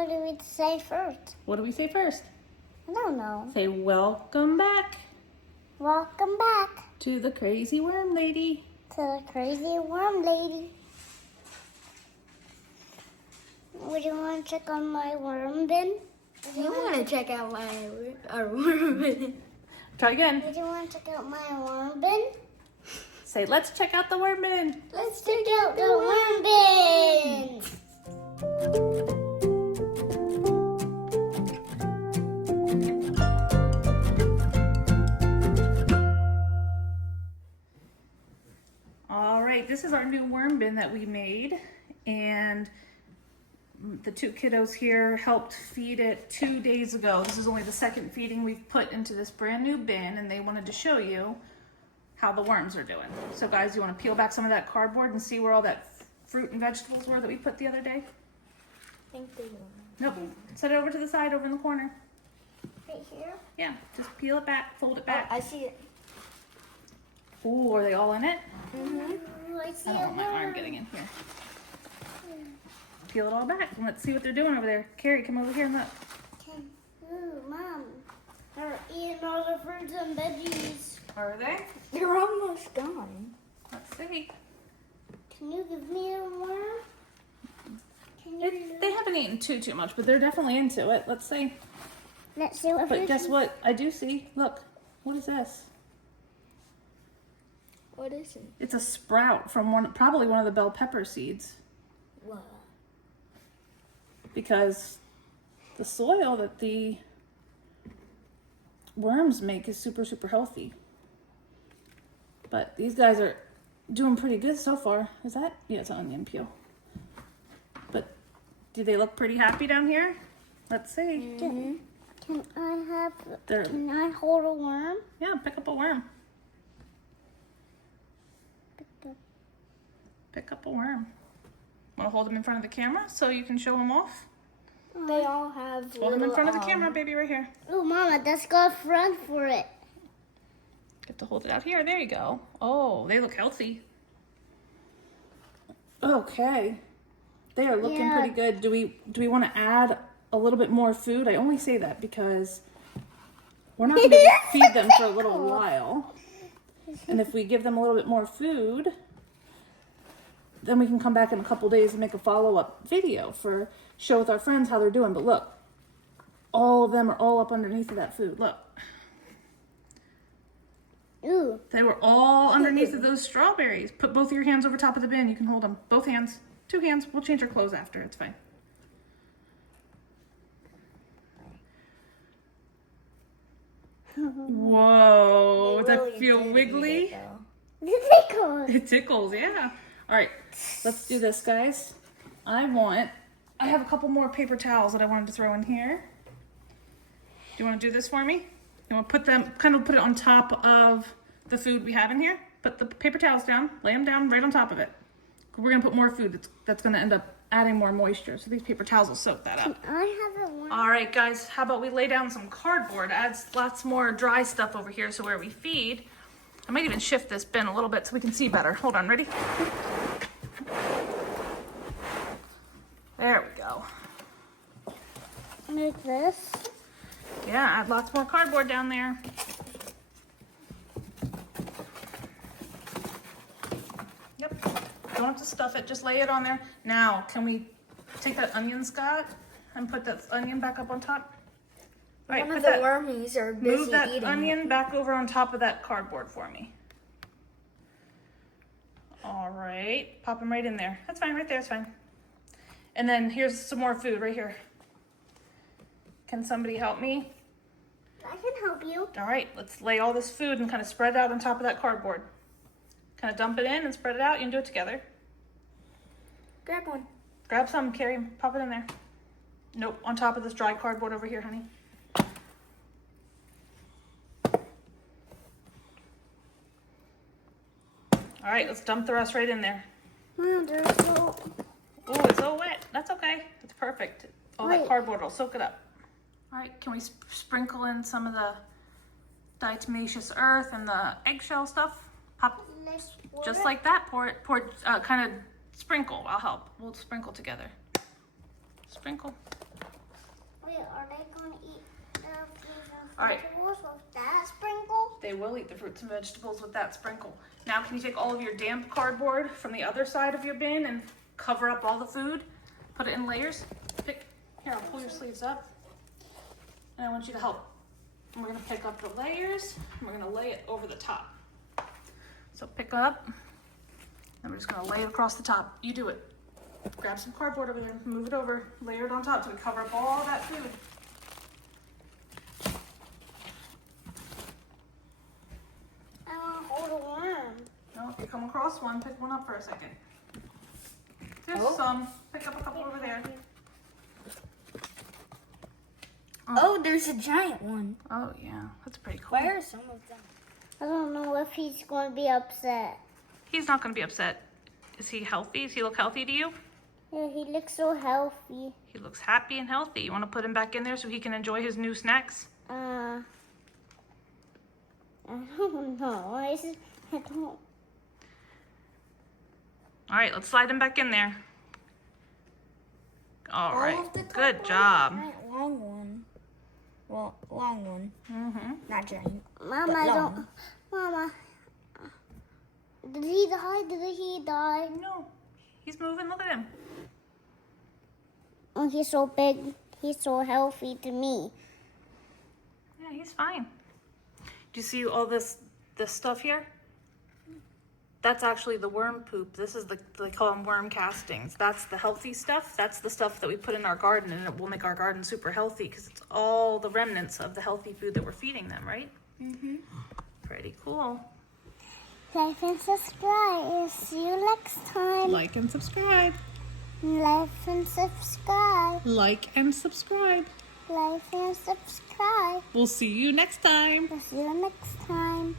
what do we say first? What do we say first? I don't know. Say welcome back Welcome back to the crazy worm lady. to the crazy worm lady. Would you want to check on my worm bin? You want to check out our worm? Try again. Would you want to check out my worm bin? Say let's check out the worm bin. Let's check out the worm bin. All right, this is our new worm bin that we made, and the two kiddos here helped feed it 2 days ago. This is only the second feeding we've put into this brand new bin, and they wanted to show you how the worms are doing. So guys, you want to peel back some of that cardboard and see where all that fruit and vegetables were that we put the other day? I think they will. Nope. Set it over to the side, over in the corner. Right here? Yeah, just peel it back, fold it Oh, back. I see it. Ooh, are they all in it? Ooh, I see I a don't want my arm worm. getting in here. Peel it all back and let's see what they're doing over there. Carrie, come over here and look. Okay. Ooh, Mom. They're eating all the fruits and veggies. Are they? They're almost gone. Let's see. Can you give me a worm? Can you? They haven't eaten too much, but they're definitely into it. Let's see. Let's see what But fruits guess and- what? I do see. Look. What is this? What is it? It's a sprout from probably one of the bell pepper seeds, What? because the soil that the worms make is super healthy. But these guys are doing pretty good so far. Is that? Yeah, it's an onion peel. But do they look pretty happy down here? Let's see. Can I have? They're, Can I hold a worm? yeah, pick up a worm. Pick up a worm. Want to hold them in front of the camera so you can show them off? They all have Hold them in front of the little, camera, baby, right here. Ooh, Mama, that's got a front for it. You have to hold it out here. There you go. Oh, they look healthy. Okay. They are looking Yeah. pretty good. Do we want to add a little bit more food? I only say that because we're not going to feed them for a little while. And if we give them a little bit more food, then we can come back in a couple days and make a follow-up video for show with our friends how they're doing. But look, all of them are all up underneath of that food. Look. Ooh. They were all underneath of those strawberries. Put both of your hands over top of the bin. You can hold them. Both hands. 2 hands. We'll change our clothes after. It's fine. Whoa. Does that really feel did eat wiggly? it, though. The tickle. It tickles, yeah. All right. Let's do this, guys. I have a couple more paper towels that I wanted to throw in here. Do you want to do this for me? You want to put it on top of the food we have in here? Put the paper towels down, lay them down right on top of it. We're going to put more food that's going to end up adding more moisture. So these paper towels will soak that up. I have a worm. All right, guys, how about we lay down some cardboard? Adds lots more dry stuff over here so where we feed. I might even shift this bin a little bit so we can see better. Hold on, ready? There we go. Make this. Yeah, add lots more cardboard down there. Yep. Don't have to stuff it, just lay it on there. Now, can we take that onion, Scott, and put that onion back up on top? All right, One of put the that, wormies are busy move that eating onion back over on top of that cardboard for me. All right, pop them right in there. That's fine, right there, it's fine. And then here's some more food right here. Can somebody help me? I can help you. All right, let's lay all this food and kind of spread it out on top of that cardboard. Kind of dump it in and spread it out. You can do it together. Grab one. Grab some, Carrie, pop it in there. Nope, on top of this dry cardboard over here, honey. All right, let's dump the rest right in there. Mom, there's no. Oh, it's all wet. That's okay. It's perfect. All that Wait. cardboard will soak it up. All right, can we sprinkle in some of the diatomaceous earth and the eggshell stuff? Pop, Let's just like that. Pour it. Kind of sprinkle. I'll help. We'll sprinkle together. Sprinkle. Wait, are they going to eat the fruits and All right. vegetables with that sprinkle? They will eat the fruits and vegetables with that sprinkle. Now, can you take all of your damp cardboard from the other side of your bin and cover up all the food? Put it in layers. Here, I'll pull your sleeves up. And I want you to help. And we're gonna pick up the layers and we're gonna lay it over the top. So pick up, and we're just gonna lay it across the top. You do it. Grab some cardboard over there, move it over, layer it on top so we cover up all that food. I want to hold a worm. No, if you come across one, pick one up for a second. There's Oh. some. Pick up a couple over there. Oh, there's a giant one. Oh yeah, that's pretty cool. Where are some of them? I don't know if he's going to be upset. He's not gonna be upset. Is he healthy? Does he look healthy to you? Yeah, he looks so healthy. He looks happy and healthy. You wanna put him back in there so he can enjoy his new snacks? I don't know. I don't. All right, let's slide him back in there. All right, good job. Giant long one. Well, long one. Mm-hmm. Not giant. Mama, I don't. Mama. Did he die? Did he die? No, he's moving. Look at him. Oh, he's so big. He's so healthy to me. Yeah, he's fine. Do you see all this stuff here? That's actually the worm poop. This is they call them worm castings. That's the healthy stuff. That's the stuff that we put in our garden, and it will make our garden super healthy because it's all the remnants of the healthy food that we're feeding them, right? Mm-hmm. Pretty cool. Like and subscribe. See you next time. Like and subscribe. Like and subscribe. Like and subscribe. Like and subscribe. We'll see you next time. See you next time.